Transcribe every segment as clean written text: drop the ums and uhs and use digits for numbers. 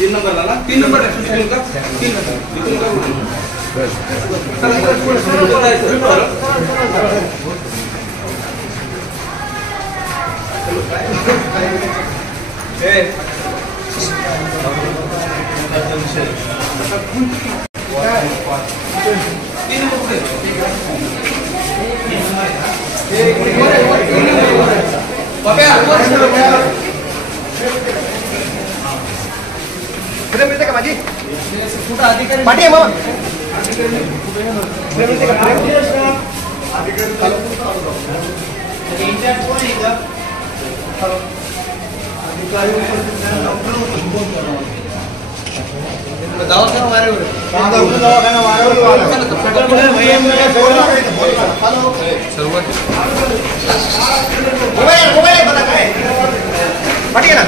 तीन नंबरला ना 3 नंबर आहे का 3 नंबर मिळते का माझी कुठं अधिकारी पाठी आहे मग मिळते का दवाखाना वाऱ्यावर पाठी आहे ना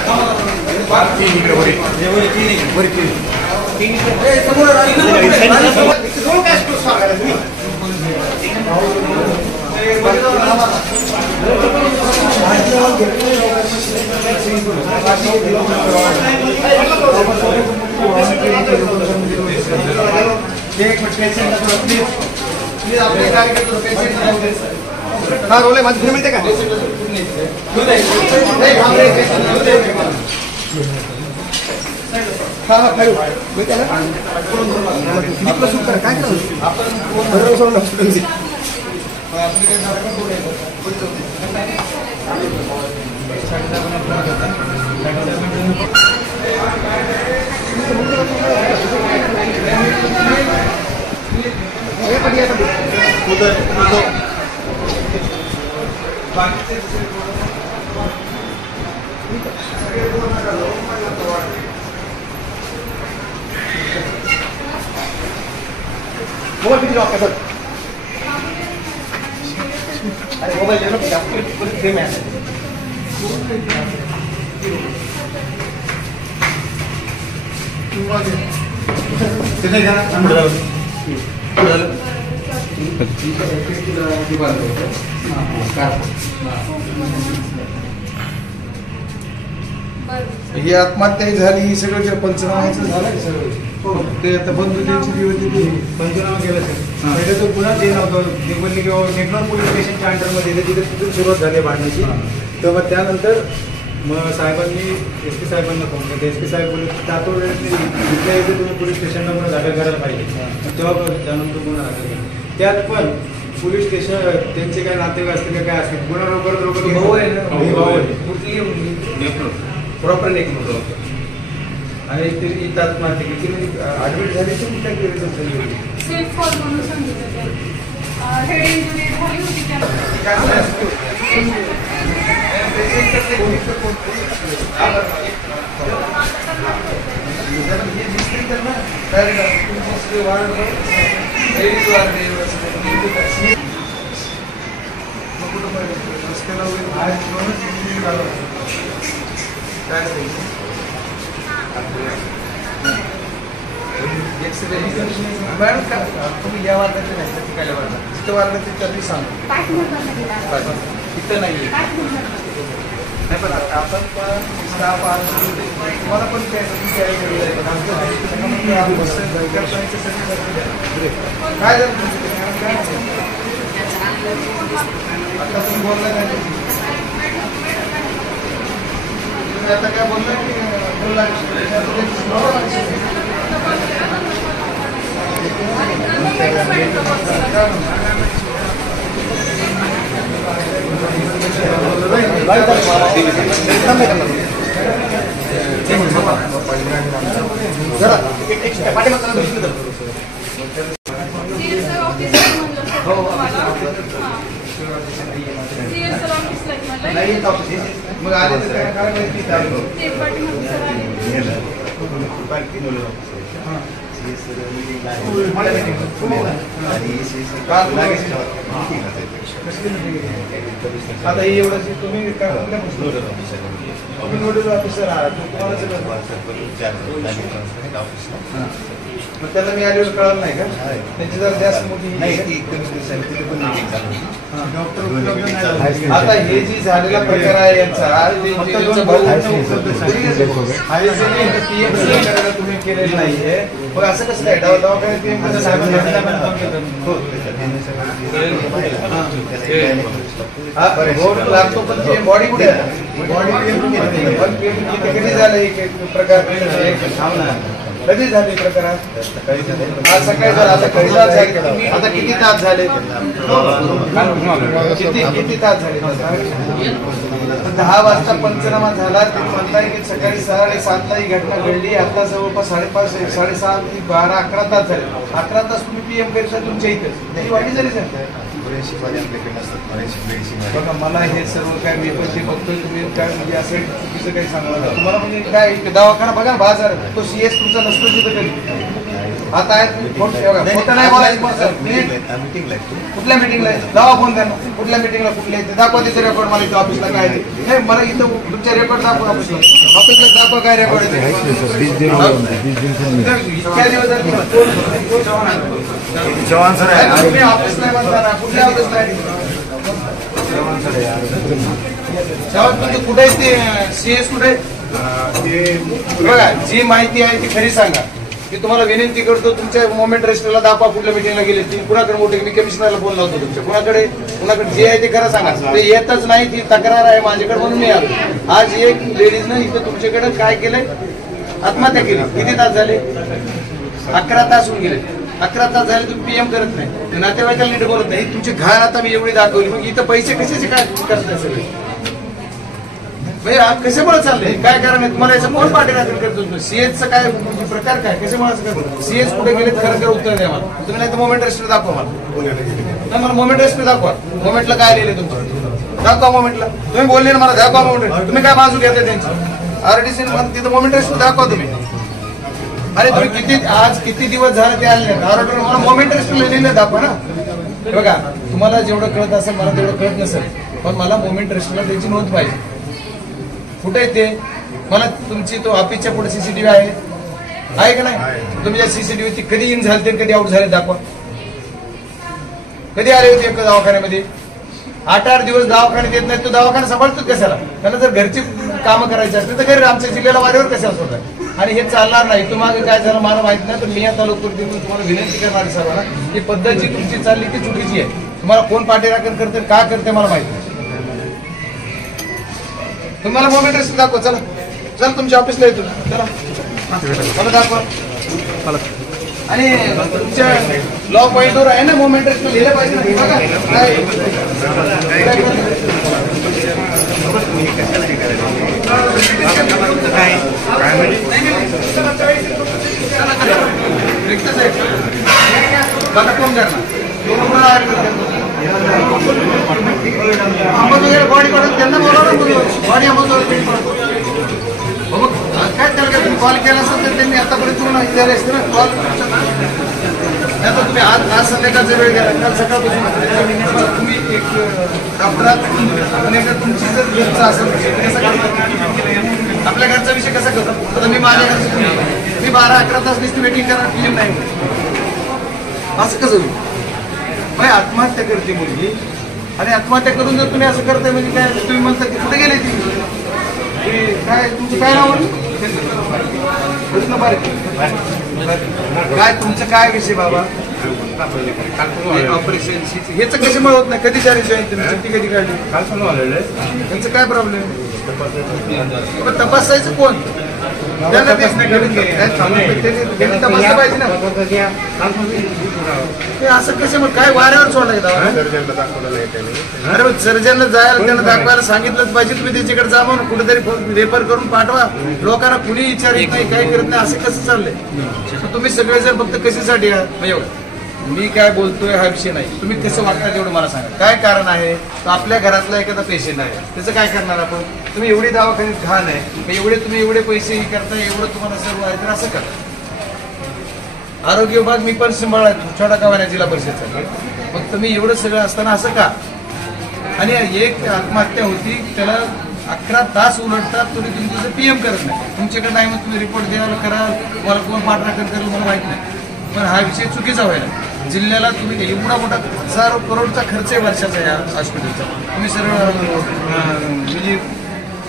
हाँ रोले मत मिलते का हाँ हाँ खायो मिळते ना किती सूट करा काय करा आपण हॉस्पिटल मोबाइल किती लॉक आहे अरे मोबाइल ले लो क्या फ्रेम है कितने जाना अंदर ही आत्महत्या झाली ही सगळं पंचनामाचं झालं सगळं ते आता बंधुतेची जी होती ती पंचनामा केला सर पहिले तो पुन्हा ते नव्हतं ते बोलले की नेटवर्क पोलीस स्टेशनच्या अंडरमध्ये तिथे तिथून सुरुवात झाली भांडण्याची तेव्हा त्यानंतर मग साहेबांनी एस पी साहेबांना फोन केला एस पी साहेब बोलले तातोड इथल्या इथे तुम्ही पोलीस स्टेशनला पुन्हा दाखल करायला पाहिजे तेव्हा त्यानंतर पुन्हा दाखल केला त्यात पण पोलीस स्टेशन त्यांचे काय नातेवाईक असतील काय असतील पुन्हा लवकर भाऊ आहे ना भाऊ प्रॉपर नेक होतं आणि ते येतात माहिती की ती ॲडमिट झाली तर कुठल्या केली सेल्फ फॉल म्हणून सांगितलं हेड इंजुरी झाली होती मॅडम का तुम्ही या वार्डाचे नाही तिकडल्या वार्डात तिथं वार्डाचे तरी सांगतो तिथं नाही नाही पण आता आपण स्टाफ तुम्हाला पण काय काय आता तुम्ही बोलला काय तुम्ही आता काय बोलला की बोलला मग आले तर आता हे एवढं तुम्ही काय तुम्ही नोडल ऑफिसर आहात मग त्याला मी आल्यावर कळलं नाही का त्याची जर जास्त मोठी आता हे जी झालेला प्रकार आहे यांचा तुम्ही केलेलं नाहीये मग असं कसं काय दवाखान्यात लागतो पण बॉडी कुठे बॉडी कधी झालं प्रकार कधी झाले प्रकार आज सकाळी झाला आता कधी तास झाले आता किती तास झाले किती तास झाले 10 वाजता पंचनामा झाला ते म्हणताय की सकाळी 7:30ला ही घटना घडली आता जवळपास 5:30 6:30 ते 12 11 तास झाले 11 तास तुम्ही पीएम करता तुमच्या इथे त्याची वाढी झाली सर बघा मला हे सर्व काय मी पण ते बघतोय तुम्ही काय म्हणजे असं चुकीचं काही सांगणार तुम्हाला म्हणजे काय दवाखाना बघा बाजार तो सीएस तुमचा नसतो तिथं कधी आता आहे खोटं नाही बोलायचं कुठल्या मिटिंगला लावा फोन त्यांना कुठल्या मिटिंगला कुठल्या इथे दाखवा त्याचे रेकॉर्ड मला इथे ऑफिसला काय नाही मला इथं तुमच्या रेकॉर्ड दाखवा ऑफिसला दाखवा काय रेकॉर्ड इतक्या दिवस चव्हाण सर तुम्ही ऑफिस नाही म्हणता ना कुठल्या ऑफिस नाही कुठे ते सीएस कुठे बघा जी माहिती आहे ती खरी सांगा मी तुम्हाला विनंती करतो तुमच्या मोमेंट रजिस्टरला दाखवा कुठल्या मिटिंगला गेले ती कुणाकडे मोठे मी कमिशनरला फोन लावतो तुमच्या कुणाकडे जे आहे ते खरं सांगा ते येतच नाही ती तक्रार आहे माझ्याकडे म्हणून मी आलो आज एक लेडीजनं इथं तुमच्याकडे काय केलंय आत्महत्या केली किती तास झाले 11 तास होऊन गेले 11 तास झाले तुम्ही पीएम करत नाही नातेवाईकाला नीट बोलत नाही तुमची घाण आता मी एवढी दाखवली मग इथं पैसे कशाचे काय करताय सगळे कशामुळे चाललंय काय कारण आहे तुम्हाला याचं कोण पाठीराखण करतो सीएसचं काय प्रकार काय कशामुळे असं करतो सीएस कुठे गेले खरं उत्तर द्या मला तुम्ही नाही तर मोमेंट रजिस्टर दाखवा मला मोमेंट रजिस्टर दाखवा मोमेंटला काय लिहिले तुमचं दाखवा मोमेंटला तुम्ही बोलले ना मला दाखवा मोमेंट तुम्ही काय बाजू घेताय त्यांची आरडीसी तिथं मोमेंट रजिस्टर दाखवा तुम्ही अरे तुम्ही आज किती दिवस झाले ते आले नाही मला मोमेंट रजिस्टर लिहिलेलं दाखवा ना बघा तुम्हाला जेवढं कळत असेल मला तेवढं कळत नसेल पण मला मोमेंट रजिस्टरला त्याची नोंद पाहिजे कुठे येते मला तुमची तो ऑफिसच्या पुढे सीसीटीव्ही आहे का नाही तुमच्या सीसीटीव्ही कधी इन झाले कधी आउट झाले दाखवा कधी आले होते एका दवाखान्यामध्ये 8-8 दिवस दवाखान्यात येत नाही तो दवाखाना सांभाळतो कशाला त्यांना जर घरची कामं करायची असली तर घरी आमच्या जिल्ह्याला वारीवर कशाला सोडतात आणि हे चालणार नाही तुम्हाला काय झालं मला माहित नाही तर मी या तालुक्यातून तुम्हाला विनंती करणार सर्वांना ही पद्धत जी तुमची चालली ती चुकीची आहे तुम्हाला कोण पाठीराखण करते का करते मला माहित नाही तुम्हाला मोमेंट रजिस्टर दाखवा चला चला तुमच्या ऑफिसला येतो चला मला दाखवा आणि तुमच्या लॉ पॉईंटवर आहे ना मोमेंट रजिस्टर लिहिलं पाहिजे ना बघा बघा कोण करणार बॉडी काढून त्यांना बोलावं ना बॉडी काय त्याला तुम्ही कॉल केला असेल तर त्यांनी आतापर्यंत तुम्हाला विचारले असते ना कॉल आता तुम्ही आज संध्याकाळचा वेळ गेला काल सकाळपासून तुम्ही एक डॉक्टरात तुमची जर घरचा असेल आपल्या घरचा विषय कसा करतो आता मी माझ्या घरचं मी 12-11 तास नुसती वेटिंग करा पीएम नाही असं कसं होईल मग आत्महत्या करते मुलगी आणि आत्महत्या करून जर तुम्ही असं करताय म्हणजे काय तुम्ही म्हणता की कुठे गेले ती काय तुमचं काय नाव काय तुमचं काय विषय बाबा ऑपरेशन ह्याचं कशामुळे होत नाही कधी चार्ज आहे तुम्ही सुट्टी कधी काढली त्यांचं काय प्रॉब्लेम तपासायचं कोण त्यांना तेच नाही तपासलं पाहिजे ना असं कशामुळे काय वाऱ्यावर सोडलं अरे सर्जनला जायला त्यांना दाखवायला सांगितलंच पाहिजे तुम्ही त्याच्याकडे जा म्हणून कुठेतरी रेफर करून पाठवा लोकांना कुणी विचारित नाही काही करत नाही असं कसं चाललंय तुम्ही सगळेजण फक्त कशासाठी एवढं मी काय बोलतोय हा विषय नाही तुम्ही कसं वाटतं तेवढं मला सांगा काय कारण आहे तर आपल्या घरातला एखादा पेशंट आहे त्याचं काय करणार आपण तुम्ही एवढी दवाखान्यात घाण आहे तुम्ही एवढे पैसे करता एवढं तुम्हाला सर्व आहे तर असं करा आरोग्य विभाग मी पण सांभाळला छोटा गावाने जिल्हा परिषदचा. मग तुम्ही एवढं सगळं असताना असं का? आणि एक आत्महत्या होती त्याला 11 तास उलटतात, तुम्ही तुमचं PM करत नाही. तुमच्याकडे नाही मग तुम्ही रिपोर्ट द्यायला कराल, मला कोण पाठराखण करेल मला माहित नाही. पण हा विषय चुकीचा व्हायला. जिल्ह्याला तुम्ही एवढा मोठा 1000 करोडचा खर्च आहे वर्षाचा या हॉस्पिटलचा. तुम्ही सर्व म्हणजे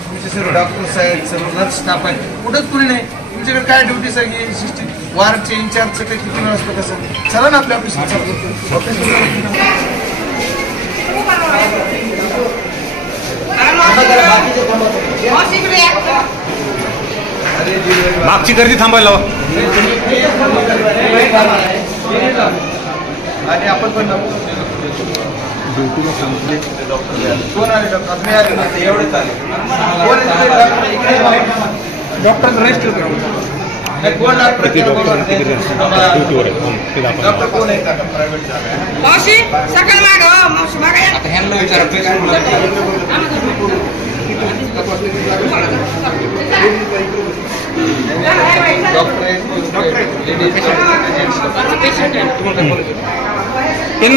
तुमचे सर्व डॉक्टर साहेब सर्व नर्स स्टाफ आहे, कुठंच कुणी नाही. तुमच्याकडे काय ड्युटीज आहे सिस्टीम वार्डचे इंचार्जचं काही किती वेळ असतं कसं? चला ना आपल्या ऑफिसला. मागची गर्दी थांबायला लावा. आणि आपण पण कोण आले डॉक्टर? मी आले ना एवढे चालेल. डॉक्टर रजिस्टर करा. कोण डॉक्टर कोण आहे प्रायव्हेट? मावशी सकाळ माग मावशी माग आता ह्यांना विचारा पेशंट यांना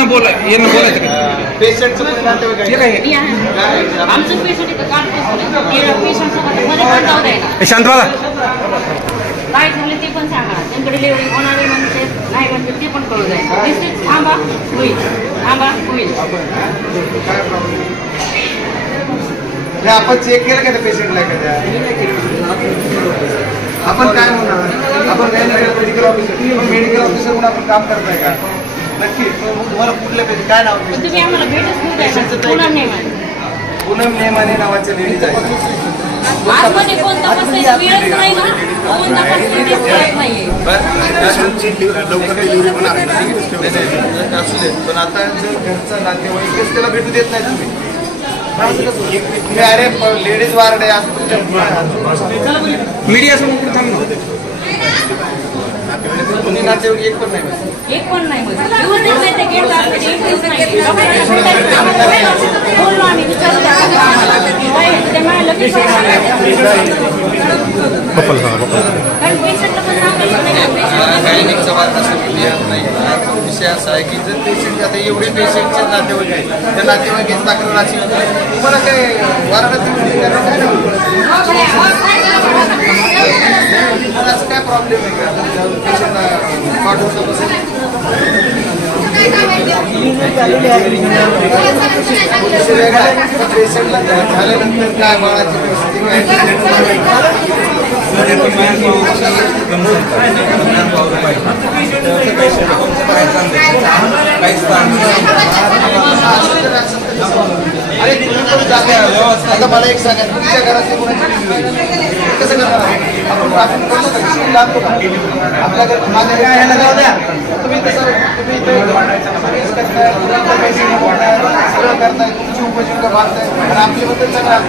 बोलायचं का? पेशंटचं आमचं पेशंट इथं पेशंट सोबत मध्ये पण जाऊ द्यायला. शांतवाला काय झालं ते पण सांगा. त्यांकडे डिलिव्हरी होणार आहे म्हणते नाही म्हणते ते पण कळू जाईल. थांबा होईल, थांबा होईल. आपण चेक केलं का त्या पेशंटला एखाद्या? आपण काय म्हणणार? आपण काय मेडिकल ऑफिसर म्हणून आपण काम करताय का? नक्की. तुम्हाला कुठल्या पेशंट काय नाव? तुम्ही आम्हाला भेटच नाही द्यायचं. पूनम नेमाने. पूनम नेमाने नावाच्या लेडीज आहे. आतमध्ये कोण तपासायचं वेळच नाही ना. कोण तपासायचं तेच कळत नाहीये. असू दे, पण आता जर घरचा नातेवाईकच त्याला भेटू देत नाही तुम्ही. अरे लेडीज वार्ड आहे असं तुमच्या मीडिया समोर थांब. तुम्ही नातेवाईक एक पण नाही. एक पण नाही मग येऊन देत नाही ते गेट दाखवते. एक दिवस नाही बोललो आम्ही विचारलं ते मला लगेच कारण पेशंटला पण सांगायचं नाही. गायनिकचा वाद असं नाही. विषय असा आहे की जर पेशंट आता एवढे पेशंटचे नातेवाईक आहेत त्या नातेवाईकाची तक्रार अशी तुम्हाला काय वारणात असं काय प्रॉब्लेम आहे का पेशंटला पाठवतो पेशंटला झाल्यानंतर काय बाळाची परिस्थिती काय आता मला एक सांगा तुमच्या घरातली कोणाची कसं करणार आपण लागतो का आपल्या घर माझ्या घराला जाऊ द्या तुम्ही तसं तुम्ही सगळं करताय तुमची उपजीविका बांधताय आणि आपल्याबद्दल सगळं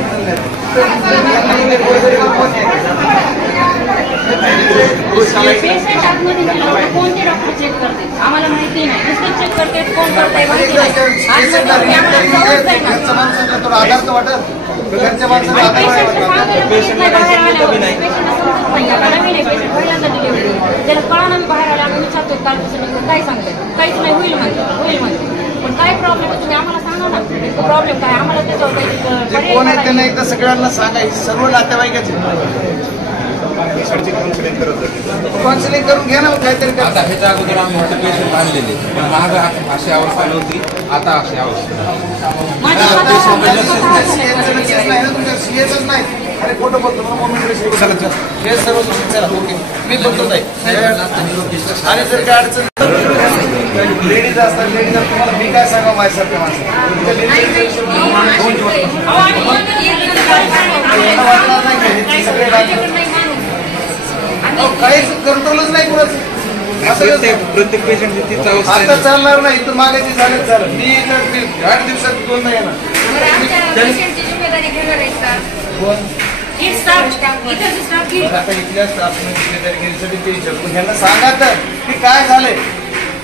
पेशंट आतमध्ये गेल्यावर कोणते डॉक्टर चेक करते आम्हाला माहिती नाही. नुसतं चेक करते कोण करताय माहिती नाही. आधार तर वाटत घरच्या माणसाला त्याला कळानं मी बाहेर आला आम्ही विचारतो कालपासून काय सांगते काहीच नाही होईल म्हणते होईल म्हणते. पण काय प्रॉब्लेम आहे तुम्ही आम्हाला सांगा ना प्रॉब्लेम काय आम्हाला त्याच्यावर काही कोण आहे त्यांना एकदा सगळ्यांना सांगायचं सर्व नातेवाईकाचे काउन्सिलिंग करून घ्या ना काहीतरी. आता ह्याच्या अगोदर आम्ही पेशंट आणलेले पण माग अशी अवस्था नव्हती आता अशी अवस्था नाही ना तुमच्या सीएचच नाही. अरे फोटो बघतो हे सर्व चला ओके मी बघतो नाही. आणि जर काय अडचण लेडीज असतात लेडीज तुम्हाला मी काय सांगा माझ्यासारख्या माणसं काहीच कंट्रोलच नाही कुणाच. प्रत्येक पेशंट आता चालणार नाही इथून मागायची झालं झालं. मी 8 दिवसात दोन नाही येणार. ह्यांना सांगा तर की काय झालंय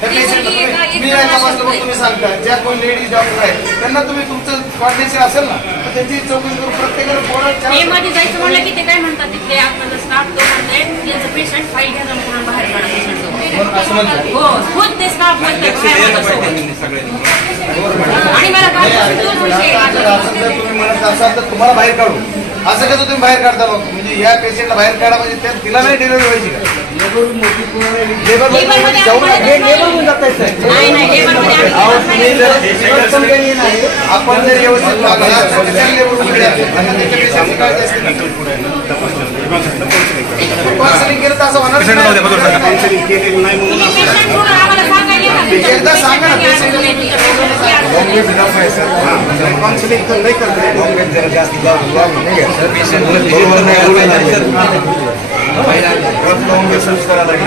मी तुम्ही सांगता ज्या कोण लेडीज डॉक्टर आहेत त्यांना तुम्ही तुमचं कॉर्डिनेशन असेल ना तर त्याची चौकशी करून प्रत्येकाला मध्ये जायचं म्हणलं की ते काय म्हणतात तिथले आपल्याला स्टाफ तो म्हणते त्यांचं पेशंट फाईल घ्या म्हणून बाहेर काढा पेशंट असं म्हणतो. हो खुद ते स्टाफ म्हणतात बाहेर वाला सोबत. आणि मला काल दोन विषय असं जर तुम्ही म्हणत असाल तर तुम्हाला बाहेर काढू. असं कसं तुम्ही बाहेर काढता मग? म्हणजे या पेशंटला बाहेर काढा म्हणजे तिला नाही डिलिव्हरी व्हायची का? लेबर लेबरमध्ये जाऊन आपण- लेबर होऊन जात आहे सर. नाही नाही लेबरमध्ये आम्ही अहो, करत तुम्ही नाही. जर आपण जर व्यवस्थित वागला तर कशाला लेबर उघडे असतील? आता त्याच्या पेशंटची काळजी असते ना. काउन्सिलिंग केलं तर असं होणार नाही. काउन्सिलिंग केलेलं नाही म्हणून तुम्ही पेशंट सोडून आम्हाला सांगायला येतात. एकदा सांगा ना पेशंट. काउन्सिलिंग तर नाही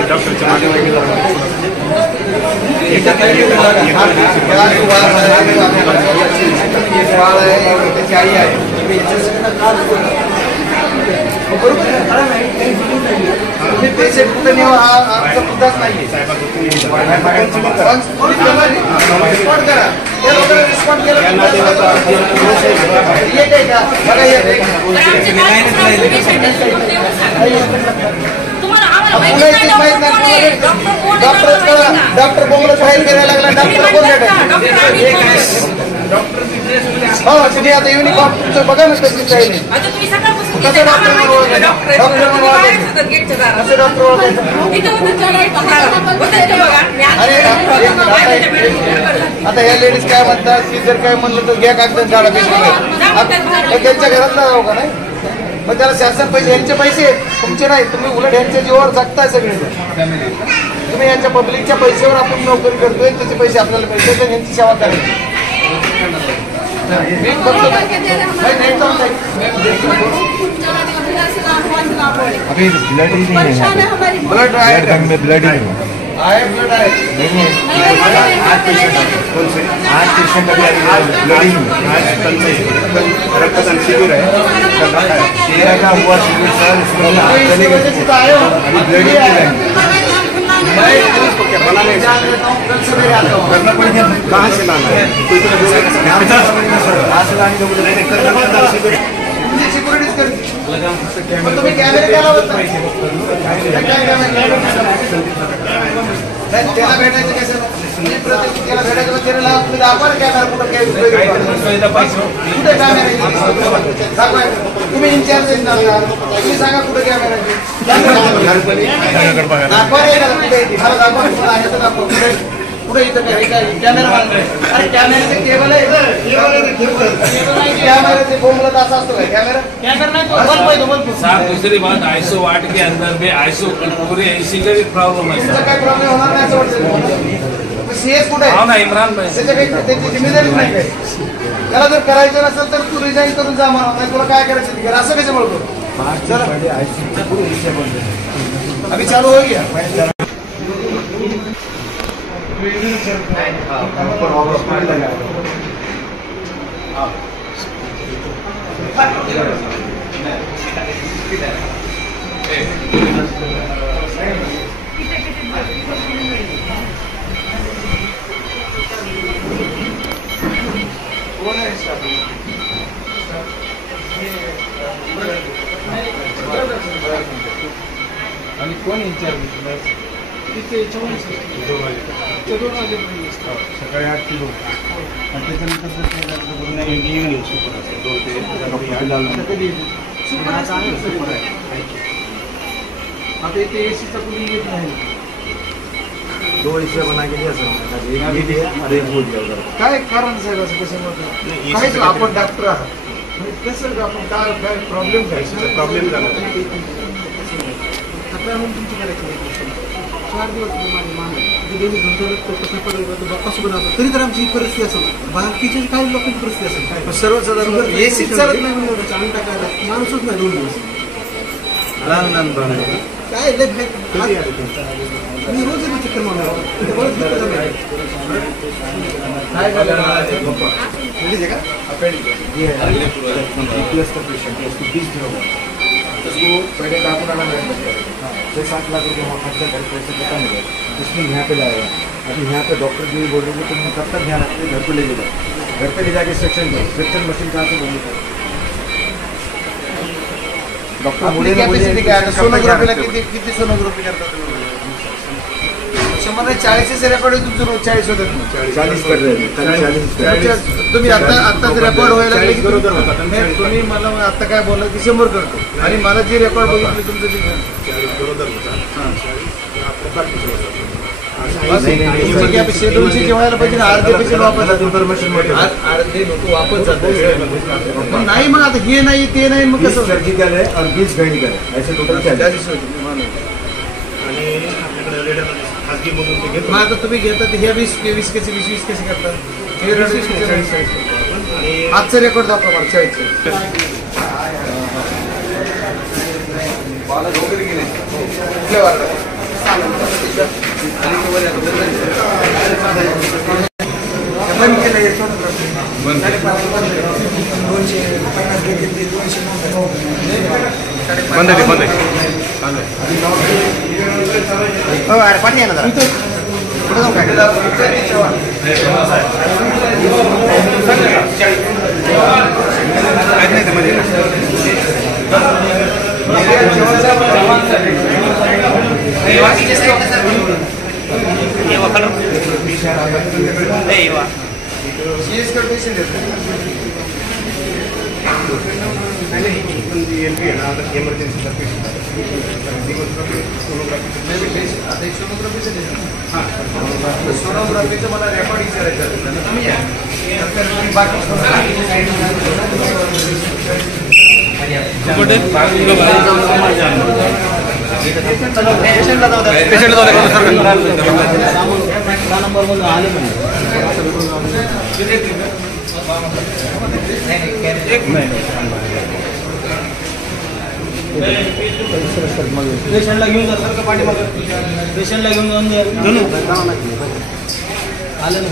डॉक्टरच्या मागे त्याची आई आहे. तुम्ही पेशंट कुठे नेवा हा आमचा मुद्दाच नाहीये. रिस्पॉन्ड करा. त्या लोकांना रिस्पॉन्ड केलं येत आहे का? बघा येत आहे का? पण आमचे काय पेशंट तुम्हाला आम्हाला माहिती पुन्हा नाही इथेच माहित डॉक्टर कोण आहे? नाही. डॉक्टर कोण आहे? डॉक्टर तुम्हाला माहिती का? डॉक्टर बोंबलत बाहेर करायला लागला. तुम्ही डॉक्टर कोण म्हणतात भेटेल? ना, डॉक्टर आम्ही कोण आहे? हो तुम्ही आता युनिफॉर्म तुमचं बघा ना कशी चालेल. आता तुम्ही सकाळपासून कसं किती डॉक्टर आम्हाला माहिती ओळखायचं? नाही डॉक्टर आहेत. डॉक्टर तुम्ही ओळखायचं? बाहेर सुद्धा गेटच्या दारात. कसं डॉक्टर ओळखायचं? इथं होतं ते लाईट बघा. होतं ते बघा. मी आता अरे बाहेरच्या मॅडम आता या लेडीज काय म्हणतात की जर काय म्हणलं तर घ्या कागद काढा पेशंट त्यांच्या घरात जाऊ का नाही? मग त्याला शासन पैसे यांचे पैसे आहेत, तुमचे नाही. तुम्ही उलट यांच्या जीवावर जगताय सगळे. तुम्ही यांच्या पब्लिकच्या पैशावर आपण नोकरी करतोय त्याचे पैसे आपल्याला मिळते तर यांची सेवा करायची. मी फक्त नाही, नेट चालू आहे. अभी ब्लड ही नहीं है यहाँ पे। ब्लड आहे ब्लड बैंक में ब्लड ही नहीं है। आहे ब्लड आहे. नहीं है आज पेशेंट अभी ब्लड ही नहीं है। आज कल से रक्तदान शिबिर है. तेरह का हुआ शिविर सर, उसमें हम तो चले इसी वजह से गए। तो आए हो. अभी ब्लड ही नहीं है। मैं जान लेता हूँ, कल सवेरे आता हूँ. करना पड़ेगा। कहाँ से लाना है? कोई तो आज से लाने को रक्तदान शिबिर तुमची सिक्युरिटीच करते. पण तुम्ही कॅमेरे काय लावत नाही? काय कॅमेरे? नाही, त्याला भेटायचं कसं? तुम्ही प्रत्येक त्याला भेटायचं मग त्याला लावा. तुम्ही दाखवा ना कॅमेरा कुठं काय उपयोग आहे. कुठे कॅमेरा? दाखवा. तुम्ही इंचार्ज आहेत ना. तुम्ही सांगा कुठे कॅमेरा आहे. दाखवा रे याला कुठे आहे. मला दाखवा कुठं आहे तर दाखवा. कुठे इथं कॅमेरा मारलाय. अरे कॅमेऱ्याचे केबल आहे. कॅमेऱ्याचे बोंबलत असं असतो काय कॅमेरा? कॅमेरा नाही तो बल्ब आहे तो बल्ब. साहब दूसरी बात आईसो वार्ड के अंदर में आईसो पूरे एसी का भी प्रॉब्लम है तुमचा सर। काय प्रॉब्लेम होणार नाही असं वाटतं. सीएस कुठे हाँ आहे? ना इमरान भाई त्याच्या काही त्याची जिम्मेदारी नाही काय. त्याला जर करायचं नसेल तर तू रिझाईन करून जा म्हणा. नाही तुला काय करायचं ते कर. असं कसं बोलतो? अभी चालू हो गया. आणि कोण इंचार्ज सकाळी 8 किलो आणि त्याच्यानंतर आता इथे एसीचा कुणी येत नाही. 2 हिस्से बना के दिया सर. एक भी दिया और एक वो दिया उधर. काय कारण साहेब असं कसं म्हणतात? काहीच आपण डॉक्टर आहात. कसं आपण काय काय प्रॉब्लेम काय? प्रॉब्लेम झाला. तक्रार म्हणून तुमची करायची 4 दिवस दोन्ही तरी तर आमची ही परिस्थिती असेल. बाकीच्या काही लोकांची परिस्थिती असेल. काय सर्वसाधारण एसी चालत नाही. अंग टाकायला माणूसच नाही 2 दिवस. लहान काय लय मी रोज येतो चक्कर मारणार. काय झालं? उसको पहले कापुराना में 6-7 लाख रुपये वहाँ खर्चा कर पैसे पता नहीं उसमें यहाँ पे लाएगा. अभी यहाँ पे डॉक्टर जी बोल रहे थे तुम कब तक ध्यान रखते घर पे ले जाओ. घर पे ले जाके सेक्शन मशीन कहाँ से बंद करो. डॉक्टर आपली मुझे कॅपॅसिटी काय? आता सोनोग्राफीला किती सोनोग्राफी करतात तुम्ही? 100 नाही 40 रेकॉर्ड तुमचं रोज 40 होतात. 40 कर रहे हैं, कल 40 तुम्ही आत्ताच रेकॉर्ड व्हायला लागले की तुम्ही मला आता काय बोलला की 100 करतो आणि मला जे रेकॉर्ड बघितले तुमचं ते शेड्यूलचे जेवायला पाहिजे अर्धे पैसे वापस इन्फॉर्मेशन अर्धे लोक वापस जातात. नाही मग आता हे नाही ते नाही मग कसं सर्जिकल है और 20 गैनिकल है, ऐसे टोटल 40. मग आता तुम्ही घेतात हे 20 कसे 20 कसे करतात आजचं रेकॉर्ड दाखवा मला 40. अरे पाणी आहे ना जरा कुठं जाऊ काय सोनोग्राफीचं मला रेकॉर्ड विचारायचं पेशंटला घेऊन जा सर का पाठीमागं पेशंटला घेऊन जाऊन आलं ना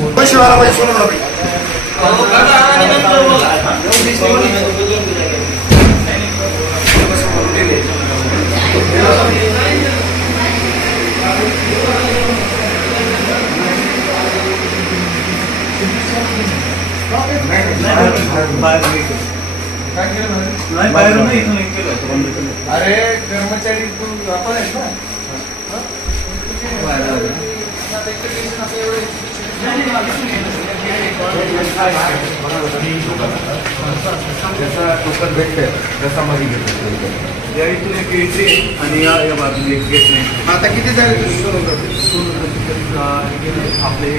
अरे कर्मचारी तू आपण आहेस ना जैसा टोकन भेटते जसा मध्ये घेतो या इथून एक एंट्री आणि या बाजूला एक गेट नाही. आता किती झाले तुझी सोनोग्राफी आपले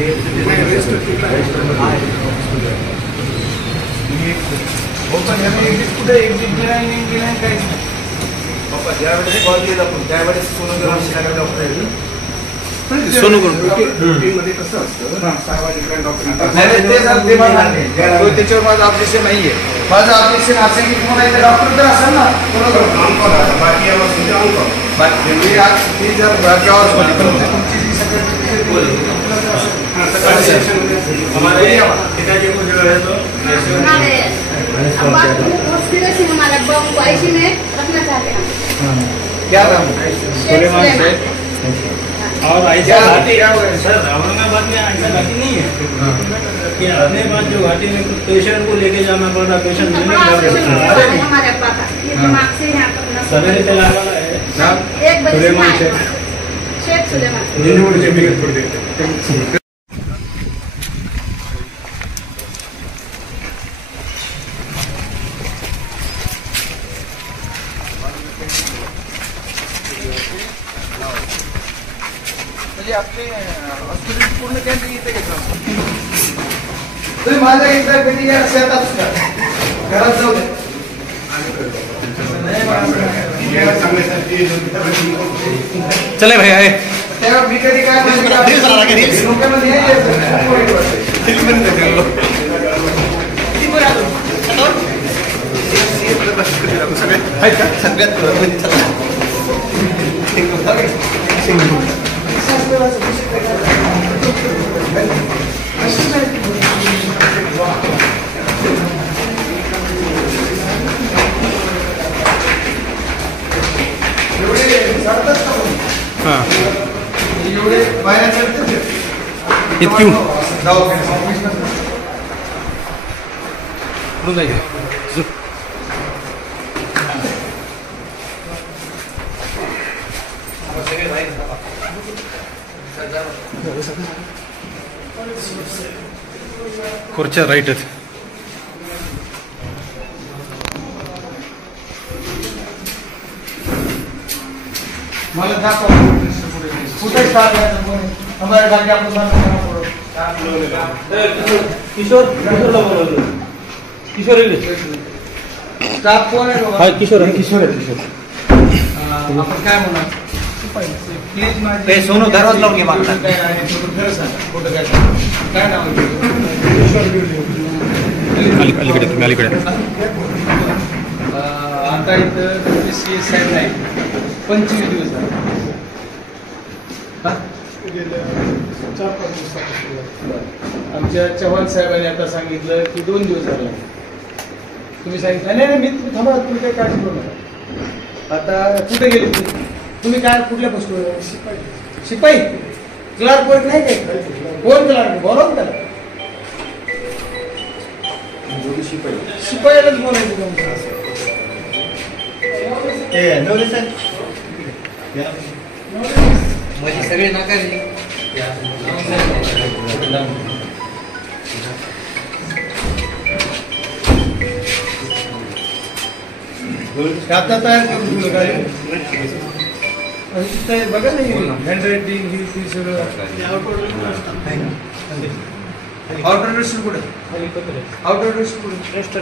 कुठे एक्झिट गेला काहीच नाही. बाबा ज्यावेळेस कॉल केला आपण त्यावेळेस सोनोग्राफी करायला डॉक्टर मध्ये कसं असतं त्याच्यावर माझं ऑब्जेक्शन नाहीये. माझं ऑब्जेक्शन असं की तुम्हाला इथे डॉक्टर तर असेल ना बाकी आवाज तुमची जी सगळी हॉस्पिटल से हमारा बम आईसी में रखना चाहते हैं क्या नाम और ऐसा घाटी सर औरंगाबाद में ऐसा घाटी नहीं है कि अपने पास जो घाटी में पेशेंट को लेके जाना पड़ रहा पेशेंट हमारे पास ये दिमाग से यहाँ पर सवेरे चला वाला है 1 बजे शेख सुलेमान म्हणजे आपले हॉस्पिटल पूर्ण कॅन्टीन इथे घेतलं तुम्ही माझ्या एकदा कधी या शेतात घरात जाऊ दे चले भाई आहे तेव्हा मी कधी काय एवढे बाहेर चढते इतकी खुर्च्या राईटच. मला दाखवा कुठे स्टाफ आहे हमारे जाके आपको किशोर किशोर स्टाफ कोण आहे बाबा? किशोर आहे किशोर. आपण काय म्हणा प्लीज माझे सोनू दरवाज लावून घे मागचा. काय आहे खरं सांग कुठं काय काय नाव आहे? अलीकडे तुम्ही अलीकडे. आता इथं सीएस साहेब नाही 25 दिवस झाले. आमच्या चव्हाण साहेबांनी आता सांगितलं की 2 दिवस झाले. तुम्ही सांगितलं नाही मी थांबा तुम्ही काही काळजी करू नका. आता कुठे गेले तुम्ही काय कुठल्या पोस्ट शिपाई क्लार्क वर्क नाही काय कोण क्लार्क बोलावून त्याला शिपाईलाच बोलायचं म्हणजे सगळे नाकारले. आता तयार करून तुला काय बघा नाही हँड रायटिंग ही सगळं आउटर रेस्ट कुठे आउटर रेस्ट कुठे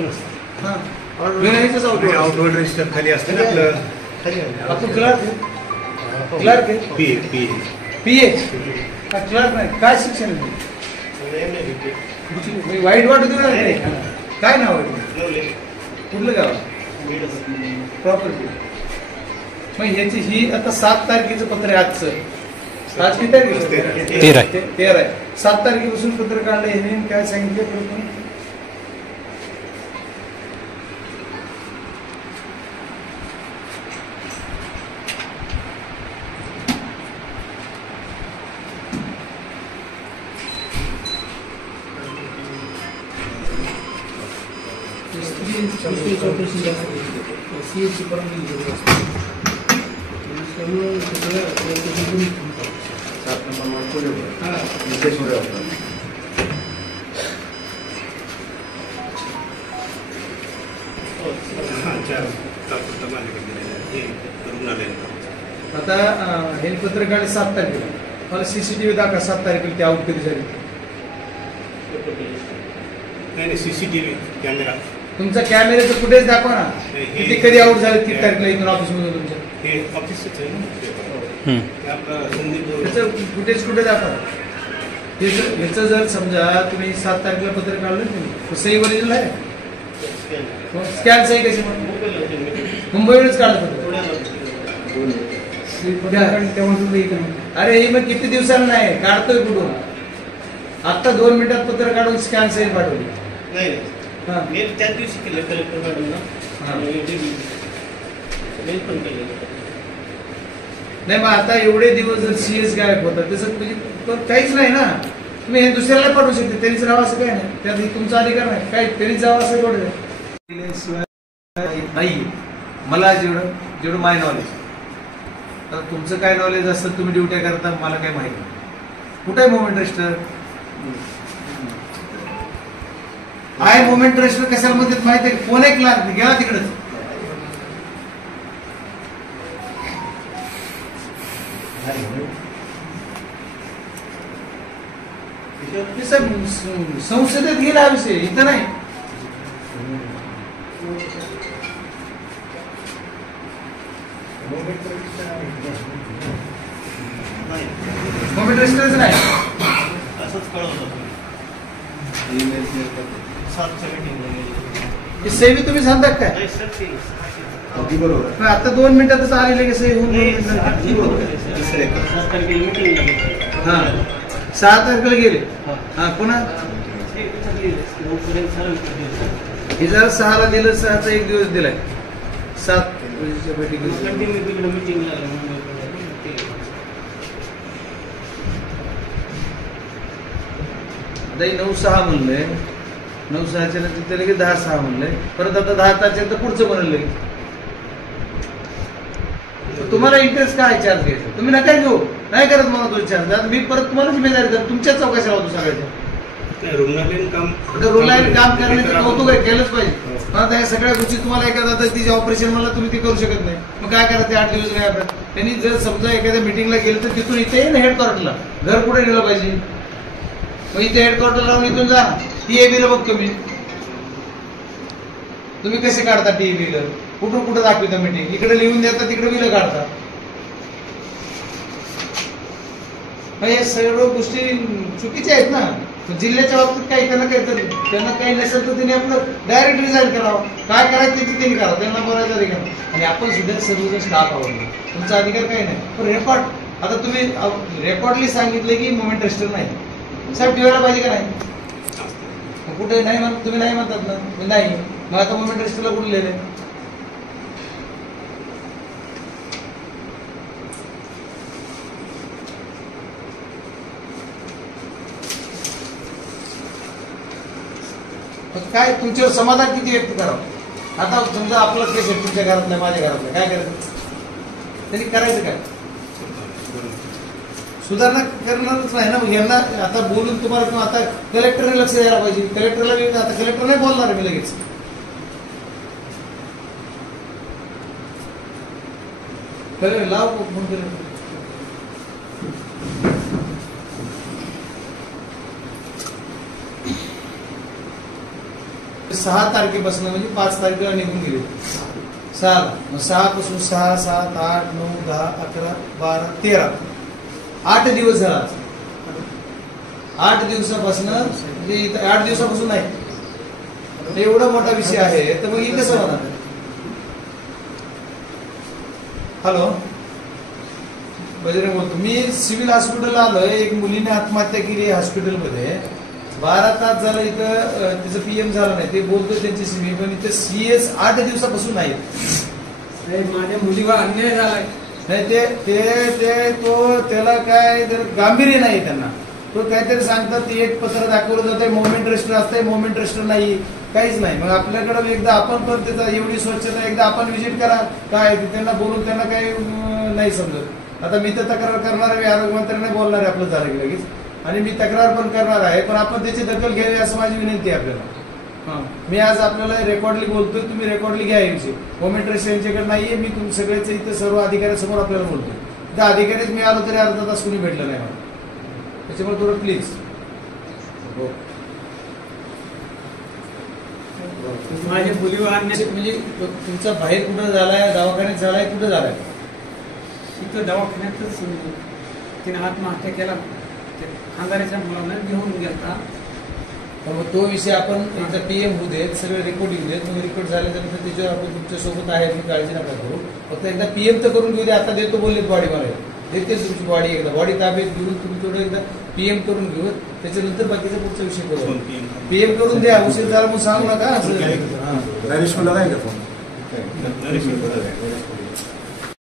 हां आउटवर्ड रजिस्टर खाली असतं ना आपलं. आपण क्लार्क आहे पीए क्लार्क नाही काय शिक्षण आहे वाईट वाटत काय नाव आहे कुठलं गाव प्रॉपर्टी मग ह्याची ही आता 7 तारखेचं पत्र आहे आजचं. आज किती तारीख 13 आहे. 7 तारखेपासून पत्र काढलं ह्याने काय सांगितलं आता हे पत्र काढले 7 तारखेला. मला सीसीटीव्ही दाखवा 7 तारखेला ते आउट कधी झाली. नाही सीसीटीव्ही कॅमेरा तुमचा कॅमेऱ्याचं फुटेज दाखवा ना किती कधी आउट झाले 3 तारखेला इथून ऑफिसमधून तुमच्या हे ऑफिसच आहे ना आपलं संदीप त्याचं फुटेज कुठे दाखवा. ह्याचं जर समजा तुम्ही 7 तारखेला पत्र काढलं तुम्ही सही ओरिजिनल आहे स्कॅन सही कशी मुंबईवरच काढलं पत्र. अरे ही मग किती दिवसांना नाही काढतोय कुठून आता 2 मिनिटात पत्र काढून स्कॅन सही पाठवली. त्याच दिवशी केलं कलेक्टर मॅडमला नाही मग आता एवढे दिवस जर सीएस गायब होता त्याचं म्हणजे काहीच नाही ना. तुम्ही हे दुसऱ्याला पाठवू शकते त्यांनीच राहावं असं काय नाही त्यात तुमचा अधिकार नाही काय त्यांनीच जावं असं थोडं नाही. मला जेवढं माय नॉलेज तर तुमचं काय नॉलेज असतं तुम्ही ड्युट्या करता मला काय माहिती नाही. कुठे आहे मोमेंट रजिस्टर आहे मोमेंट रजिस्टर कशाला मध्ये माहिती आहे कोण आहे क्लार्क गेला तिकडेच. संसदेत गेला हा विषय इथं नाही. मोमेंट रजिस्टरच नाही. असंच कळवलं सेवी तुम्ही सांगता काय बरोबर आता 2 मिनिटातच आलेले कसे हा 6 तारखेला गेले हा पुन्हा हे जर 6ला दिलं 6चा 1 दिवस दिलाय 7 आता 9/6 म्हणलंय 9/6च्या नंतर लगेच 10/6 म्हणलंय परत आता 10 तारखेला तर पुढचं बनलं लगेच. तुम्हाला इंटरेस्ट काय चार्ज घ्यायचा तुम्ही नका घेऊ नाही करत मला तो चार्ज आता मी परत तुम्हाला जिम्मेदारी देतो तुमच्याच चौकशा लावतो सगळ्याच्या रुग्णालयीन काम रुग्णालयात काम करण्याचं कौतुक आहे केलंच पाहिजे पण आता या सगळ्या गोष्टी तुम्हाला एखादा तिचे ऑपरेशन मला तुम्ही ते करू शकत नाही मग काय करा ते 8 दिवस काय अभ्यास त्यांनी जर समजा एखाद्या मिटिंगला गेलं तर तिथून इथे येईल हेडक्वार्टरला घर कुठे गेलं पाहिजे मग इथे हेडक्वार्टर लावून इथून जा टीएबीला बघतो मी तुम्ही कसे काढता टीएबीला कुठून कुठं दाखविता मिटिंग इकडे लिहून देता तिकडे बिलं काढता या सर्व गोष्टी चुकीच्या आहेत ना जिल्ह्याच्या बाबतीत काही त्यांना काही नसेल तर त्यांनी आपलं डायरेक्ट रिझाईन करावं काय करायचं त्याची त्यांनी करावं त्यांना बोलायचा अधिकार आणि आपण सुद्धा सर्वजण स्टाफ आवडलो तुमचा अधिकार काही नाही पण रेकॉर्ड आता तुम्ही रेकॉर्डली सांगितलं की मोमेंट रेस्टर नाही साहेब ठेवायला पाहिजे का नाही कुठे नाही तुम्ही नाही म्हणतात ना नाही मग आता मोमेंट रेस्टरला कुठे लिहिले काय तुमच्यावर समाधान किती व्यक्त करावं आता समजा आपलं केस आहे तुमच्या घरात नाही माझ्या घरात नाही काय करायचं त्यांनी करायचं काय सुधारणा करणारच नाही ना मग यांना आता बोलून तुम्हाला किंवा आता कलेक्टरने लक्ष द्यायला पाहिजे कलेक्टरला आता कलेक्टर नाही बोलणार आहे मी लगेच लाव फोन कलेक्टर 6 तारखेपासून म्हणजे 5 तारखेला निघून गेले 6 मग 6 पासून 6, 7, 8, 9, 10, 11, 12, 13 8 दिवस झाला 8 दिवसापासून म्हणजे 8 दिवसापासून नाही एवढा मोठा विषय आहे तर मग हे कसं होणार हॅलो बजरंग बोलतो मी सिव्हिल हॉस्पिटलला आलोय एक मुलीने आत्महत्या केली हॉस्पिटलमध्ये 12 तास झालं इथं तिचं पीएम झालं नाही ते बोलतो त्यांची सीमी पण इथं सीएस 8 दिवसापासून नाही माझ्या मुलीवर अन्याय झालाय नाही ते तो त्याला काय गांभीर्य नाही त्यांना तो काहीतरी सांगतात ते एक पत्र दाखवलं जातंय मोमेंट रेस्टर असतंय मोमेंट रेस्टर नाही काहीच नाही मग आपल्याकडे एकदा आपण पण त्याचा एवढी स्वच्छता एकदा आपण व्हिजिट करा काय त्यांना बोलून त्यांना काही नाही समजत आता मी तर तक्रार करणार आहे आरोग्यमंत्र्यांना बोलणार आहे आपलं झालं की लगेच आणि मी तक्रार पण करणार आहे पण आपण त्याची दखल घ्यावी असं माझी विनंती आहे आपल्याला मी आज आपल्याला रेकॉर्डली बोलतोय तुम्ही रेकॉर्डली घ्या यायची मोमेंट रेस्टर यांच्याकडे नाहीये मी तुम्ही सगळ्याच इथं सर्व अधिकाऱ्यांसमोर आपल्याला बोलतोय त्या अधिकारीच मी आलो तरी अर्धा तास कुणी भेटलं नाही मला त्याच्यामुळे थोडं प्लीज माझ्या मुलीवर अन्याय म्हणजे तुमचा बाहेर कुठं झालाय दवाखान्यात झालाय कुठं झालाय इथं दवाखान्यातच तिने आत्महत्या केला खानदारीच्या मुलांना घेऊन गेला मग तो विषय आपण एकदा पीएम होऊ देत सगळे रेकॉर्ड येऊ देत मग रेकॉर्ड झाल्यानंतर त्याच्यावर आपण तुमच्या सोबत आहे मी काळजी नका करू फक्त एकदा पीएम तर करून घेऊ दे आता देतो बोललेत बॉडी मला देते तुमची बॉडी एकदा बॉडी ताब्यात घेऊन तुम्ही थोडं एकदा पीएम करून घेऊ त्याच्यानंतर बाकीचा पुढचा विषय करू पीएम करून द्या उशीर झाला म्हणून सांगू नका